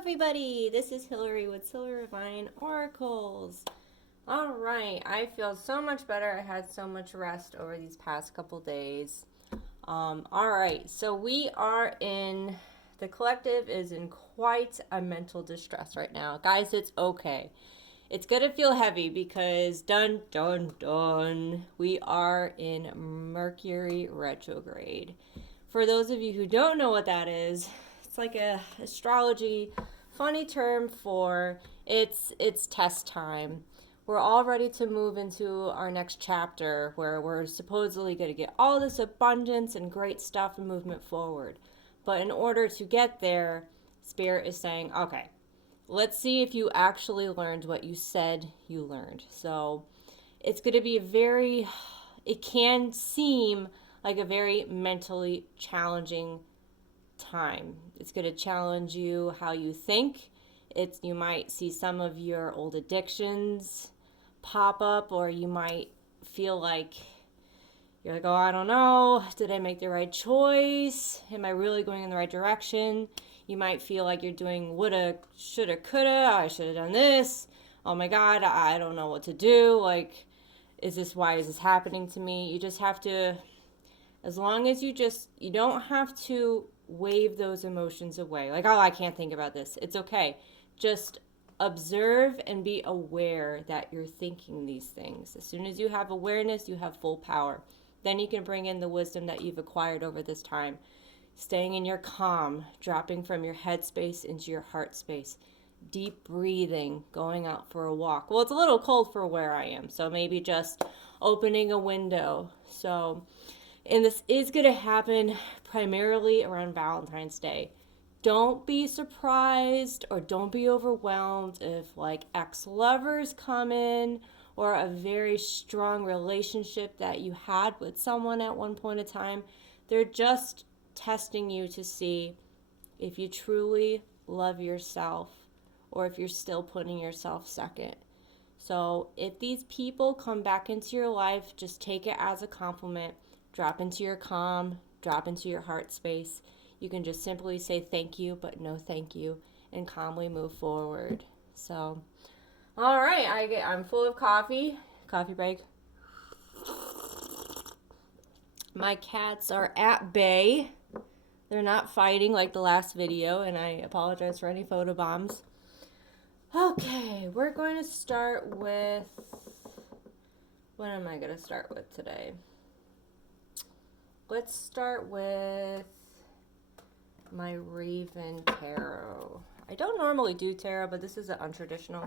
everybody, this is Hillary with Silvervine.oracles. All right, I feel so much better. I had so much rest over these past couple days. All right, so the collective is in quite a mental distress right now. Guys, it's okay. It's going to feel heavy because dun dun dun, we are in Mercury retrograde. For those of you who don't know what that is, it's like a astrology funny term for it's test time. We're all ready to move into our next chapter where we're supposedly going to get all this abundance and great stuff and movement forward. But in order to get there, Spirit is saying, okay, let's see if you actually learned what you said you learned. So it's going to be it can seem like a very mentally challenging time. It's going to challenge you how you think. You might see some of your old addictions pop up, or you might feel like you're like, oh, I don't know. Did I make the right choice? Am I really going in the right direction? You might feel like you're doing woulda, shoulda, coulda. I should have done this. Oh my God, I don't know what to do. Like, why is this happening to me? You just have to, as long as you don't have to wave those emotions away. Like, oh, I can't think about this. It's okay. Just observe and be aware that you're thinking these things. As soon as you have awareness, you have full power. Then you can bring in the wisdom that you've acquired over this time. Staying in your calm, dropping from your head space into your heart space. Deep breathing, going out for a walk. Well, it's a little cold for where I am, so maybe just opening a window. And this is going to happen primarily around Valentine's Day. Don't be surprised or don't be overwhelmed if like ex-lovers come in, or a very strong relationship that you had with someone at one point in time. They're just testing you to see if you truly love yourself or if you're still putting yourself second. So if these people come back into your life, just take it as a compliment. Drop into your calm, drop into your heart space. You can just simply say thank you, but no thank you, and calmly move forward. So, all right, I'm full of coffee. Coffee break. My cats are at bay. They're not fighting like the last video, and I apologize for any photo bombs. Okay, we're going to start with, what am I going to start with today? Let's start with my Raven Tarot. I don't normally do tarot, but this is an untraditional.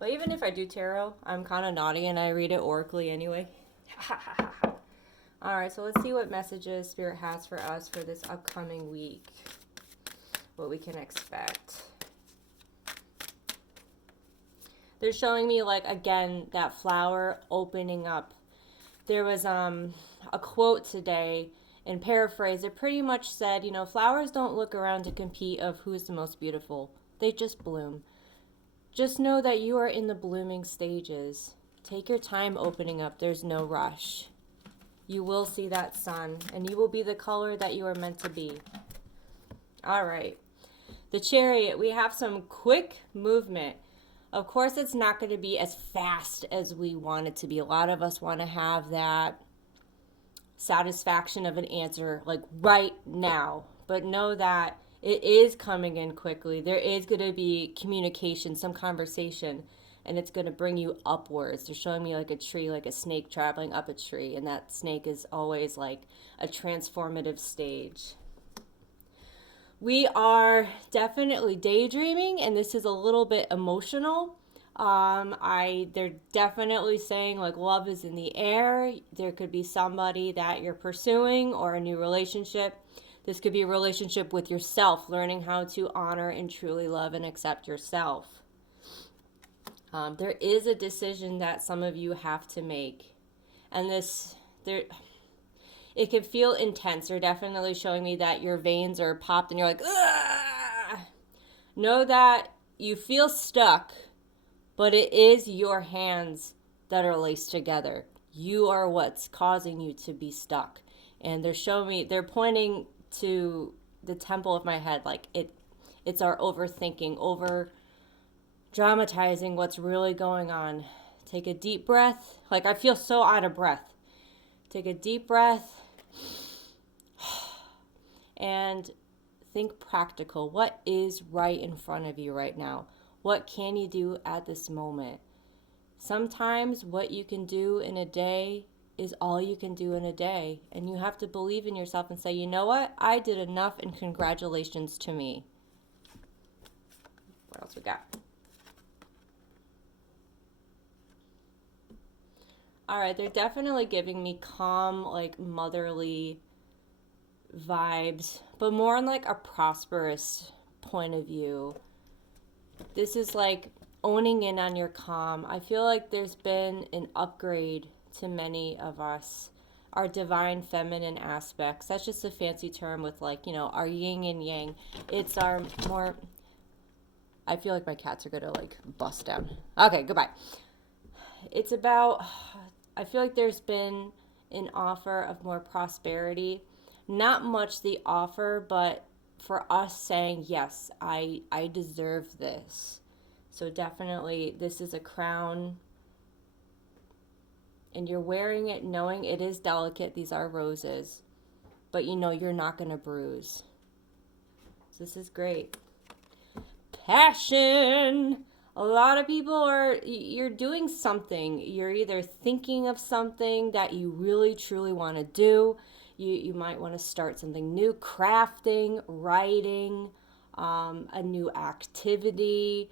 But even if I do tarot, I'm kind of naughty and I read it oracally anyway. Alright, so let's see what messages Spirit has for us for this upcoming week. What we can expect. They're showing me, like, again, that flower opening up. There was a quote today, in paraphrase, it pretty much said, flowers don't look around to compete of who's the most beautiful. They just bloom. Just know that you are in the blooming stages. Take your time opening up. There's no rush. You will see that sun, and you will be the color that you are meant to be. All right. The Chariot, we have some quick movement. Of course, it's not going to be as fast as we want it to be. A lot of us want to have that satisfaction of an answer like right now, but know that it is coming in quickly. There is going to be communication, some conversation, and it's going to bring you upwards. They're showing me like a tree, like a snake traveling up a tree, and that snake is always like a transformative stage. We are definitely daydreaming, and this is a little bit emotional. They're definitely saying like love is in the air. There could be somebody that you're pursuing or a new relationship. This could be a relationship with yourself, learning how to honor and truly love and accept yourself. There is a decision that some of you have to make, and it can feel intense. They're definitely showing me that your veins are popped and you're like, ugh! Know that you feel stuck, but it is your hands that are laced together. You are what's causing you to be stuck. And they're pointing to the temple of my head, like It's our overthinking, over dramatizing what's really going on. Take a deep breath. Like, I feel so out of breath. Take a deep breath and think practical. What is right in front of you right now? What can you do at this moment? Sometimes what you can do in a day is all you can do in a day. And you have to believe in yourself and say, you know what? I did enough, and congratulations to me. What else we got? All right, they're definitely giving me calm, like motherly vibes, but more on like a prosperous point of view. This is like owning in on your calm. I feel like there's been an upgrade to many of us, our divine feminine aspects. That's just a fancy term with, like, you know, our yin and yang. It's our more, I feel like my cats are gonna like bust down. Okay, goodbye. It's about, I feel like there's been an offer of more prosperity. Not much the offer, but for us saying, yes, I deserve this. So definitely this is a crown, and you're wearing it knowing it is delicate. These are roses, but you know you're not going to bruise. So this is great. Passion. A lot of people you're doing something. You're either thinking of something that you really truly want to do. You might want to start something new, crafting, writing, a new activity.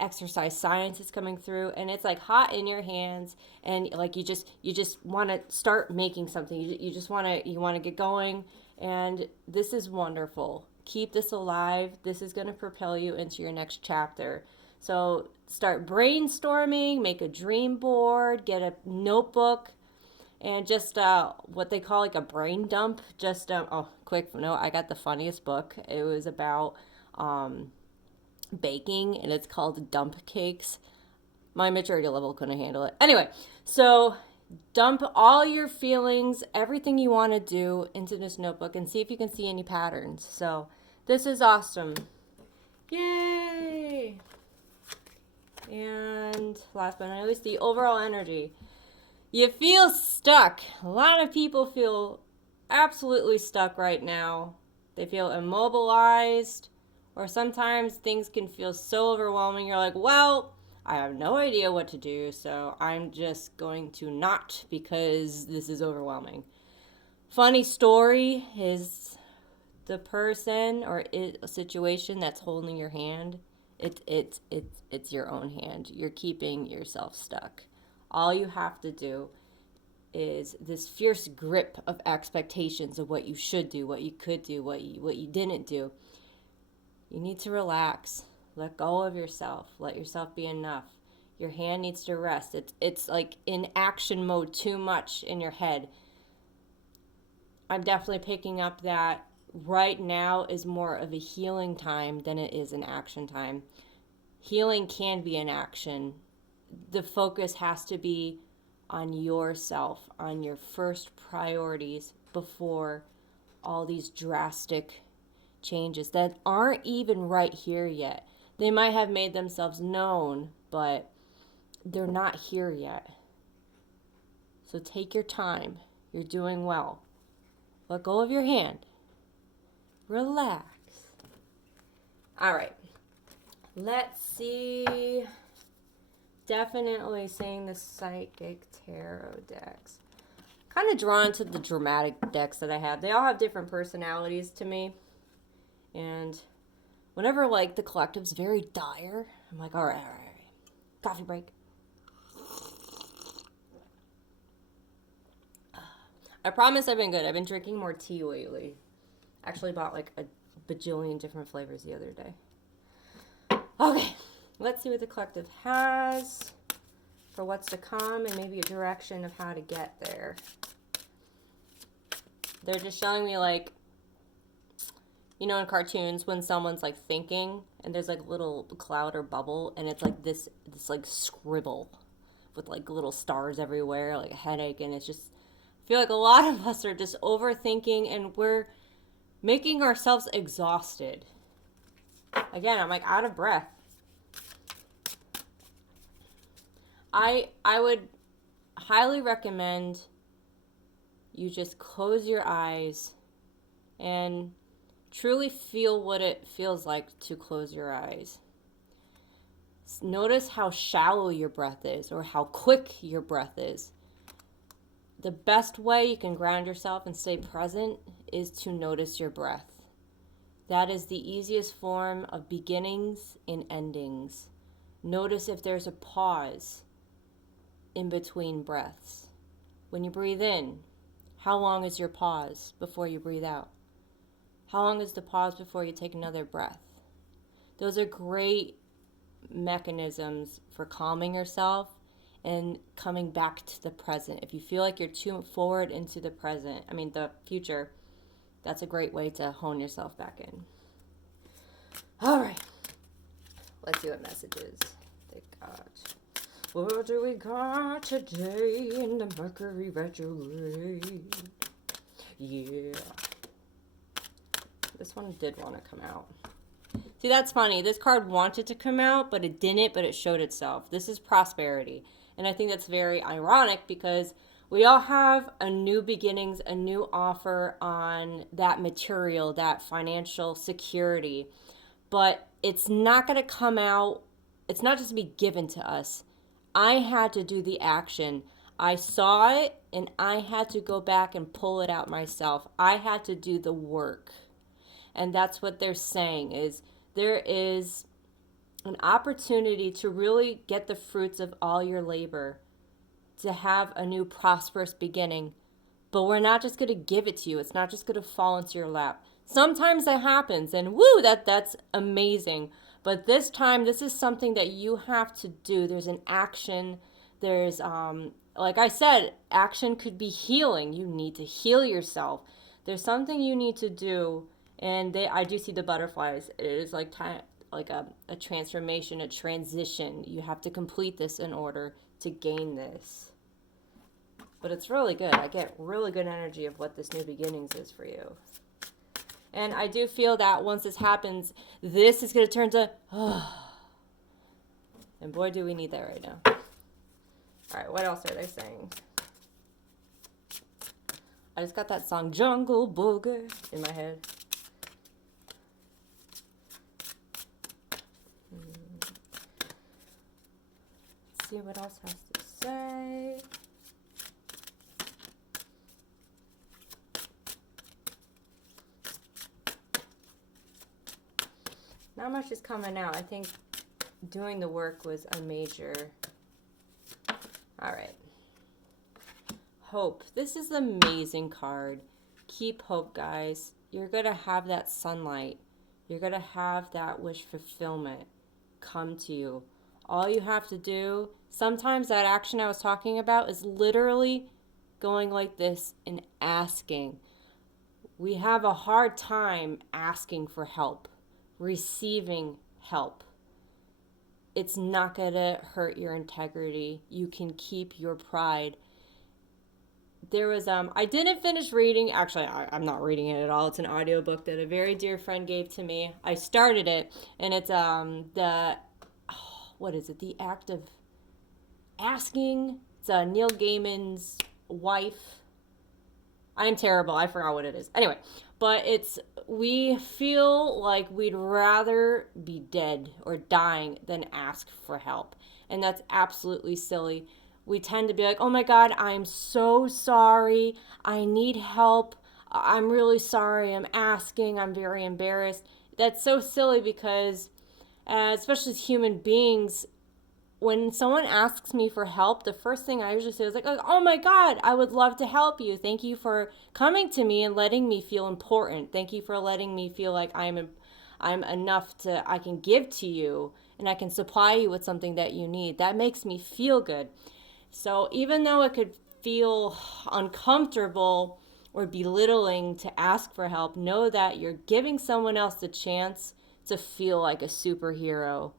Exercise science is coming through, and it's like hot in your hands, and like you just want to start making something. You just want to get going, and this is wonderful. Keep this alive. This is going to propel you into your next chapter. So start brainstorming, make a dream board, get a notebook, and just what they call like a brain dump. Just quick note, I got the funniest book. It was about baking, and it's called Dump Cakes. My maturity level couldn't handle it. Anyway, so dump all your feelings, everything you want to do into this notebook, and see if you can see any patterns. So this is awesome. Yay! And last but not least, the overall energy. You feel stuck. A lot of people feel absolutely stuck right now. They feel immobilized, or sometimes things can feel so overwhelming. You're like, well, I have no idea what to do, so I'm just going to not, because this is overwhelming. Funny story is the person or a situation that's holding your hand. It's your own hand. You're keeping yourself stuck. All you have to do is this fierce grip of expectations of what you should do, what you could do, what you didn't do. You need to relax. Let go of yourself. Let yourself be enough. Your hand needs to rest. It's like in action mode too much in your head. I'm definitely picking up that right now is more of a healing time than it is an action time. Healing can be an action. The focus has to be on yourself, on your first priorities before all these drastic changes that aren't even right here yet. They might have made themselves known, but they're not here yet. So take your time. You're doing well. Let go of your hand. Relax. All right. Let's see. Definitely seeing the Psychic Tarot decks. Kind of drawn to the dramatic decks that I have. They all have different personalities to me. And whenever like the collective's very dire, I'm like, all right. Coffee break. I promise I've been good. I've been drinking more tea lately. Actually bought like a bajillion different flavors the other day. Okay, let's see what the collective has for what's to come, and maybe a direction of how to get there. They're just showing me, like, you know, in cartoons when someone's like thinking and there's like a little cloud or bubble, and it's like this like scribble with like little stars everywhere, like a headache. And it's just, I feel like a lot of us are just overthinking, and we're making ourselves exhausted. Again, I'm like out of breath. I would highly recommend you just close your eyes and truly feel what it feels like to close your eyes. Notice how shallow your breath is or how quick your breath is. The best way you can ground yourself and stay present is to notice your breath. That is the easiest form of beginnings and endings. Notice if there's a pause in between breaths. When you breathe in, how long is your pause before you breathe out? How long is the pause before you take another breath? Those are great mechanisms for calming yourself and coming back to the present. If you feel like you're too forward into the the future, that's a great way to hone yourself back in. All right, let's see what messages they got. What do we got today in the Mercury retrograde? Yeah. This one did want to come out. See, that's funny. This card wanted to come out, but it didn't, but it showed itself. This is prosperity. And I think that's very ironic because we all have a new beginnings, a new offer on that material, that financial security. But it's not going to come out. It's not just to be given to us. I had to do the action. I saw it and I had to go back and pull it out myself. I had to do the work. And that's what they're saying is there is an opportunity to really get the fruits of all your labor, to have a new prosperous beginning. But we're not just going to give it to you. It's not just going to fall into your lap. Sometimes that happens and woo, that's amazing. But this time, this is something that you have to do. There's an action. There's, like I said, action could be healing. You need to heal yourself. There's something you need to do. And I do see the butterflies. It is like time, like a transformation, a transition. You have to complete this in order to gain this. But it's really good. I get really good energy of what this new beginnings is for you. And I do feel that once this happens, this is going to turn to, and boy, do we need that right now. All right, what else are they saying? I just got that song, Jungle Booger, in my head. Let's see what else has to say. Not much is coming out. I think doing the work was a major. All right. Hope. This is an amazing card. Keep hope, guys. You're going to have that sunlight. You're going to have that wish fulfillment come to you. All you have to do, sometimes that action I was talking about is literally going like this and asking. We have a hard time asking for help. Receiving help. It's not going to hurt your integrity. You can keep your pride. There was, I didn't finish reading. Actually, I'm not reading it at all. It's an audiobook that a very dear friend gave to me. I started it, and it's, what is it? The Act of Asking. It's Neil Gaiman's wife. I'm terrible. I forgot what it is. Anyway, but we feel like we'd rather be dead or dying than ask for help. And that's absolutely silly. We tend to be like, oh my God, I'm so sorry. I need help. I'm really sorry. I'm asking. I'm very embarrassed. That's so silly because, especially as human beings, when someone asks me for help, the first thing I usually say is like, oh my God, I would love to help you. Thank you for coming to me and letting me feel important. Thank you for letting me feel like I'm enough I can give to you and I can supply you with something that you need. That makes me feel good. So even though it could feel uncomfortable or belittling to ask for help, know that you're giving someone else the chance to feel like a superhero.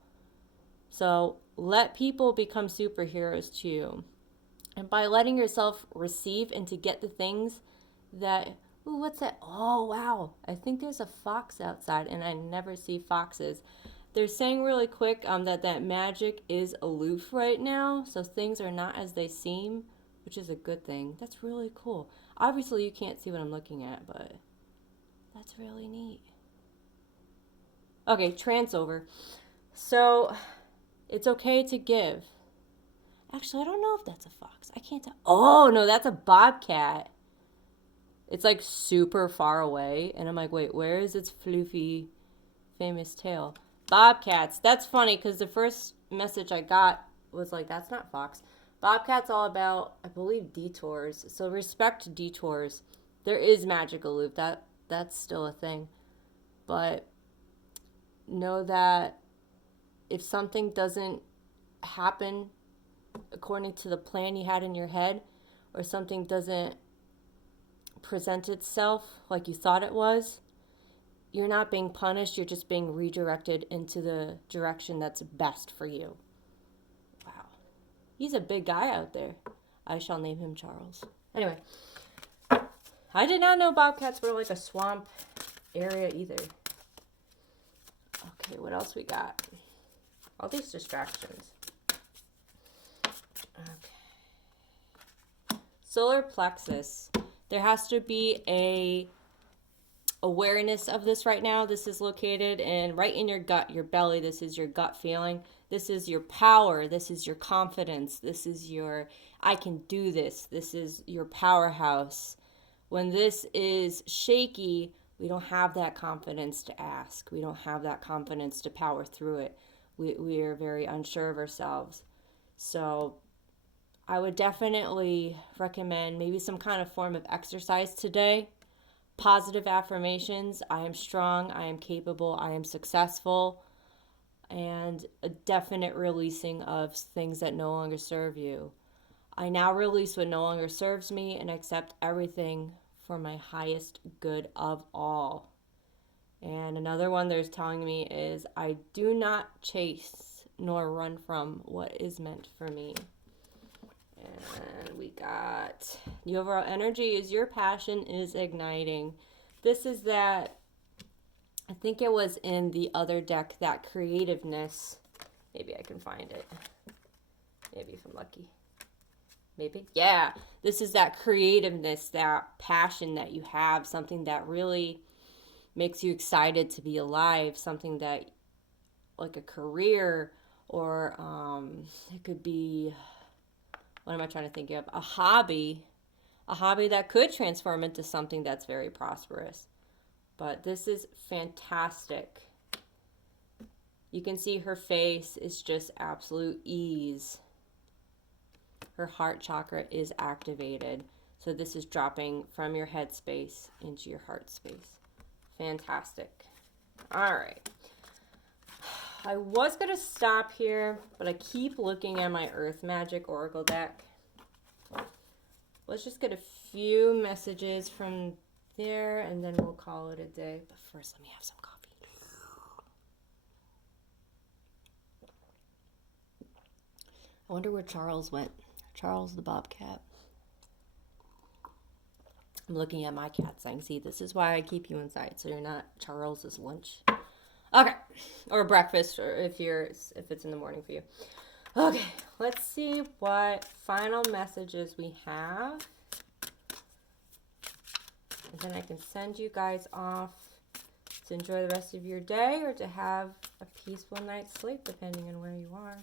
So let people become superheroes to you. And by letting yourself receive and to get the things that Ooh, what's that? Oh, wow. I think there's a fox outside, and I never see foxes. They're saying really quick that magic is aloof right now, so things are not as they seem, which is a good thing. That's really cool. Obviously, you can't see what I'm looking at, but that's really neat. Okay, trance over. So, it's okay to give. Actually, I don't know if that's a fox. I can't tell. Oh, no, that's a bobcat. It's like super far away, and I'm like, wait, where is its floofy, famous tail? Bobcats. That's funny because the first message I got was like, that's not fox. Bobcat's all about, I believe, detours. So respect detours. There is magical loop. That's still a thing. But know that if something doesn't happen according to the plan you had in your head, or something doesn't present itself like you thought it was, you're not being punished, you're just being redirected into the direction that's best for you. Wow. He's a big guy out there. I shall name him Charles. Anyway, I did not know bobcats were like a swamp area either. Okay, what else we got? All these distractions. Okay. Solar plexus. There has to be a awareness of this right now. This is located right in your gut, your belly. This is your gut feeling. This is your power. This is your confidence. This is your, I can do this. This is your powerhouse. When this is shaky, we don't have that confidence to ask. We don't have that confidence to power through it. We are very unsure of ourselves. So I would definitely recommend maybe some kind of form of exercise today. Positive affirmations. I am strong. I am capable. I am successful. And a definite releasing of things that no longer serve you. I now release what no longer serves me and accept everything for my highest good of all. And another one there's telling me is I do not chase nor run from what is meant for me. And we got the overall energy is your passion is igniting. This is that, I think it was in the other deck, that creativeness. Maybe I can find it. Maybe if I'm lucky. Maybe. Yeah. This is that creativeness, that passion that you have, something that really makes you excited to be alive, something that, like a career, or it could be, what am I trying to think of? A hobby that could transform into something that's very prosperous. But this is fantastic. You can see her face is just absolute ease. Her heart chakra is activated. So this is dropping from your head space into your heart space. Fantastic. All right. I was going to stop here, but I keep looking at my Earth Magic Oracle deck. Let's just get a few messages from there, and then we'll call it a day. But first, let me have some coffee. I wonder where Charles went. Charles the bobcat. I'm looking at my cat saying, see, this is why I keep you inside, so you're not Charles's lunch. Okay, or breakfast, or if it's in the morning for you. Okay, let's see what final messages we have. And then I can send you guys off to enjoy the rest of your day or to have a peaceful night's sleep, depending on where you are.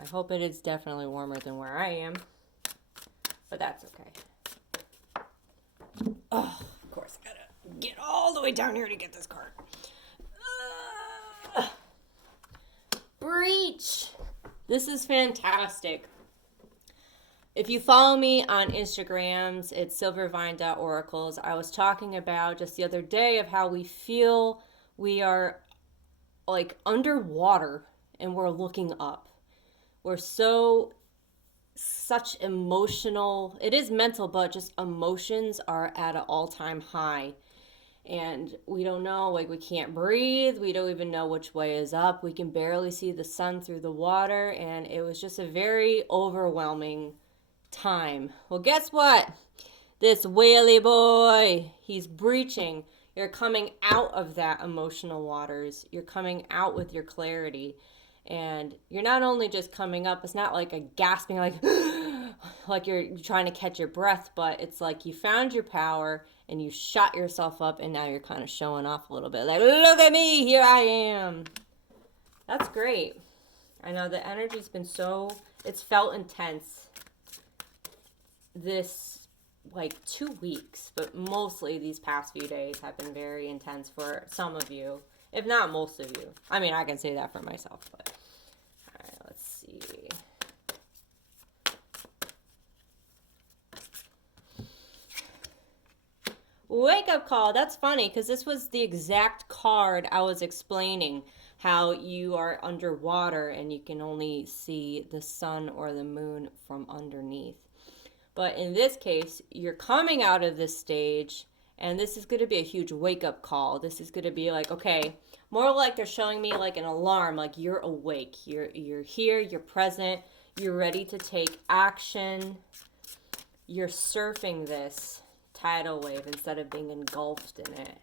I hope it is definitely warmer than where I am, but that's okay. Oh, of course, I gotta get all the way down here to get this card. Breach. This is fantastic. If you follow me on Instagrams, it's Silvervine.oracles. I was talking about just the other day of how we feel we are like underwater and we're looking up. We're such emotional, it is mental, but just emotions are at an all-time high. And we don't know, like we can't breathe. We don't even know which way is up. We can barely see the sun through the water. And it was just a very overwhelming time. Well, guess what? This whaley boy, he's breaching. You're coming out of that emotional waters. You're coming out with your clarity. And you're not only just coming up, it's not like a gasping, like you're trying to catch your breath, but it's like you found your power and you shot yourself up, and now you're kind of showing off a little bit. Like, look at me, here I am. That's great. I know the energy's been it's felt intense this like 2 weeks, but mostly these past few days have been very intense for some of you, if not most of you. I mean, I can say that for myself, but all right, let's see. Wake up call. That's funny because this was the exact card I was explaining, how you are underwater and you can only see the sun or the moon from underneath. But in this case, you're coming out of this stage, and this is going to be a huge wake-up call. This is going to be like, okay, more like they're showing me like an alarm, like you're awake. You're here, you're present, you're ready to take action. You're surfing this tidal wave instead of being engulfed in it.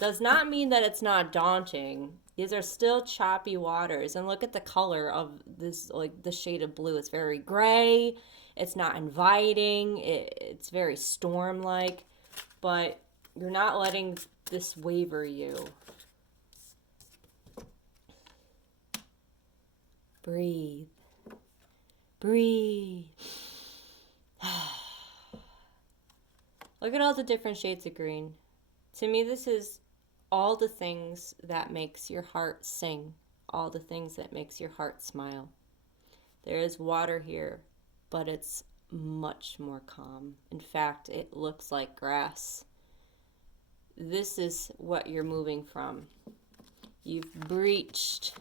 Does not mean that it's not daunting. These are still choppy waters. And look at the color of this, like the shade of blue. It's very gray. It's not inviting. It's very storm-like. But you're not letting this waver you. Breathe. Breathe. Look at all the different shades of green. To me, this is all the things that makes your heart sing. All the things that makes your heart smile. There is water here, but it's much more calm. In fact, it looks like grass. This is what you're moving from. You've breached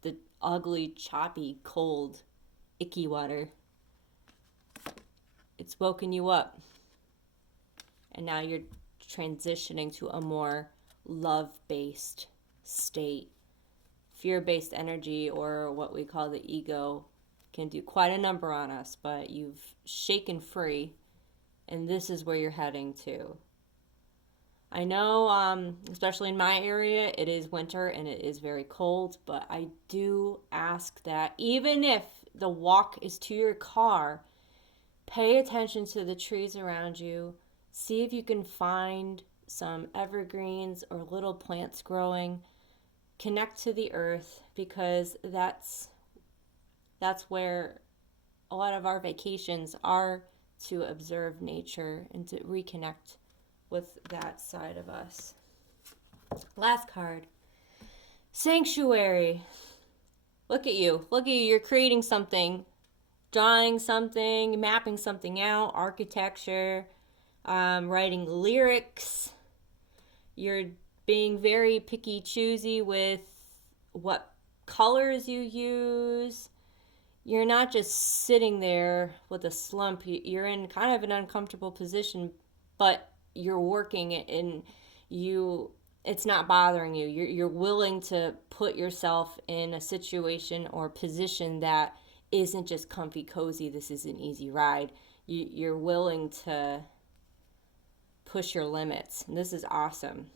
the ugly, choppy, cold, icky water. It's woken you up. And now you're transitioning to a more love-based state. Fear-based energy, or what we call the ego, can do quite a number on us, but you've shaken free, and this is where you're heading to. I know, especially in my area, it is winter and it is very cold, but I do ask that even if the walk is to your car, pay attention to the trees around you. See if you can find some evergreens or little plants growing. Connect to the earth, because that's where a lot of our vacations are, to observe nature and to reconnect with that side of us. Last card. Sanctuary. Look at you. Look at you. You're creating something, drawing something, mapping something out, architecture, writing lyrics. You're being very picky, choosy with what colors you use. You're not just sitting there with a slump. You're in kind of an uncomfortable position, but you're working and it's not bothering you. You're willing to put yourself in a situation or position that isn't just comfy, cozy. This is an easy ride. You're willing to push your limits. And this is awesome.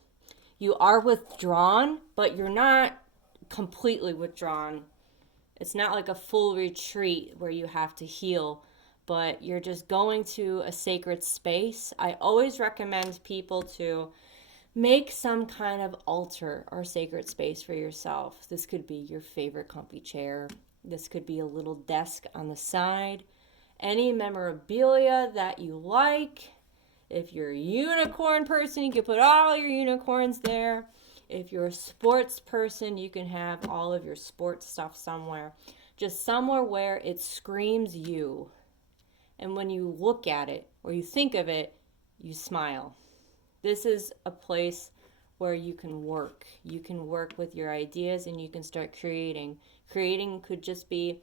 You are withdrawn, but you're not completely withdrawn. It's not like a full retreat where you have to heal, but you're just going to a sacred space. I always recommend people to make some kind of altar or sacred space for yourself. This could be your favorite comfy chair. This could be a little desk on the side. Any memorabilia that you like. If you're a unicorn person, you can put all your unicorns there. If you're a sports person, you can have all of your sports stuff somewhere. Just somewhere where it screams you. And when you look at it or you think of it, you smile. This is a place where you can work. You can work with your ideas and you can start creating. Creating could just be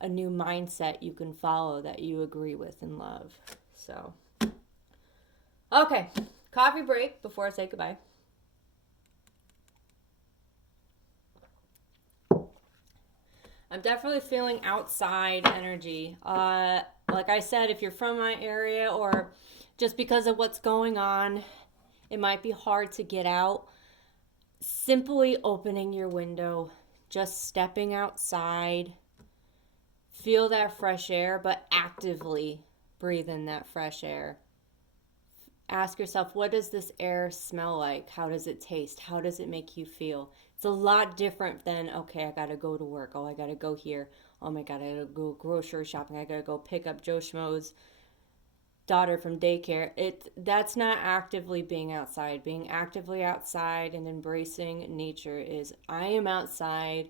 a new mindset you can follow that you agree with and love. So, okay, coffee break before I say goodbye. I'm definitely feeling outside energy. Like I said, if you're from my area or just because of what's going on, it might be hard to get out. Simply opening your window, just stepping outside, feel that fresh air, but actively breathe in that fresh air. Ask yourself, what does this air smell like? How does it taste? How does it make you feel? It's a lot different than, okay, I gotta go to work. Oh, I gotta go here. Oh my God, I gotta go grocery shopping. I gotta go pick up Joe Schmo's daughter from daycare. That's not actively being outside. Being actively outside and embracing nature is, I am outside.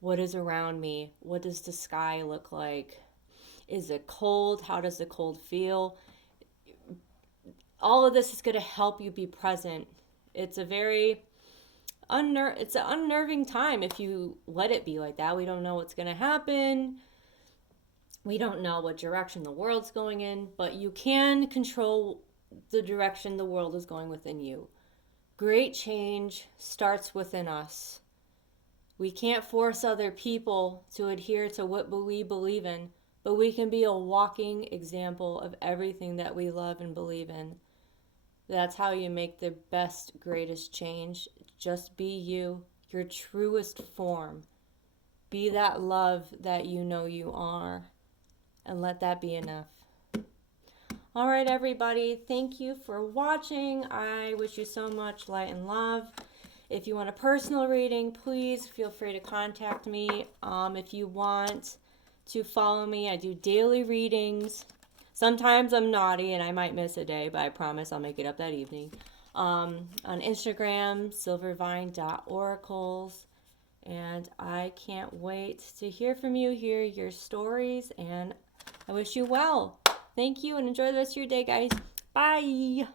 What is around me? What does the sky look like? Is it cold? How does the cold feel? All of this is going to help you be present. It's a very it's an unnerving time if you let it be like that. We don't know what's going to happen. We don't know what direction the world's going in, but you can control the direction the world is going within you. Great change starts within us. We can't force other people to adhere to what we believe in, but we can be a walking example of everything that we love and believe in. That's how you make the best, greatest change. Just be you, your truest form. Be that love that you know you are, and let that be enough. All right, everybody, thank you for watching. I wish you so much light and love. If you want a personal reading, please feel free to contact me. If you want to follow me, I do daily readings. Sometimes I'm naughty and I might miss a day, but I promise I'll make it up that evening. On Instagram, Silvervine.oracles. And I can't wait to hear from you, hear your stories, and I wish you well. Thank you and enjoy the rest of your day, guys. Bye.